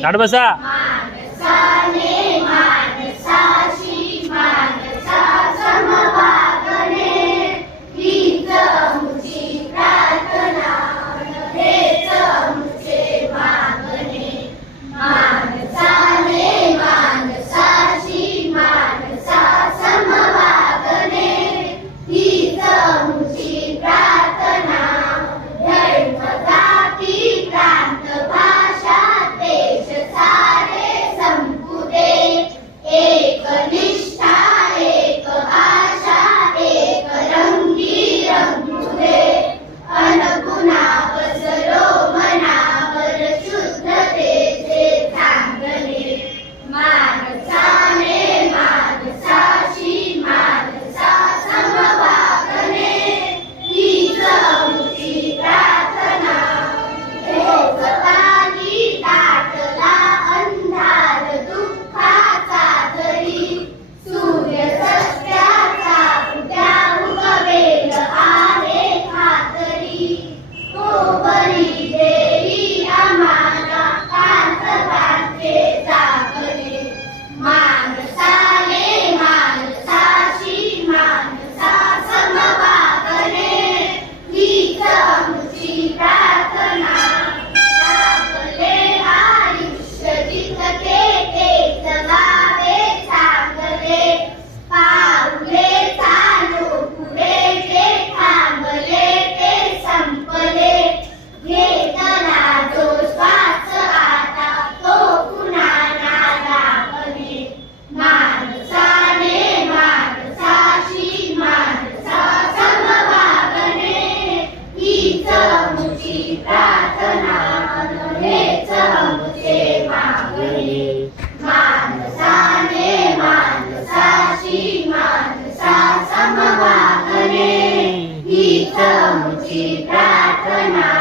拿的不是。समवागणे हीच आमची प्रार्थना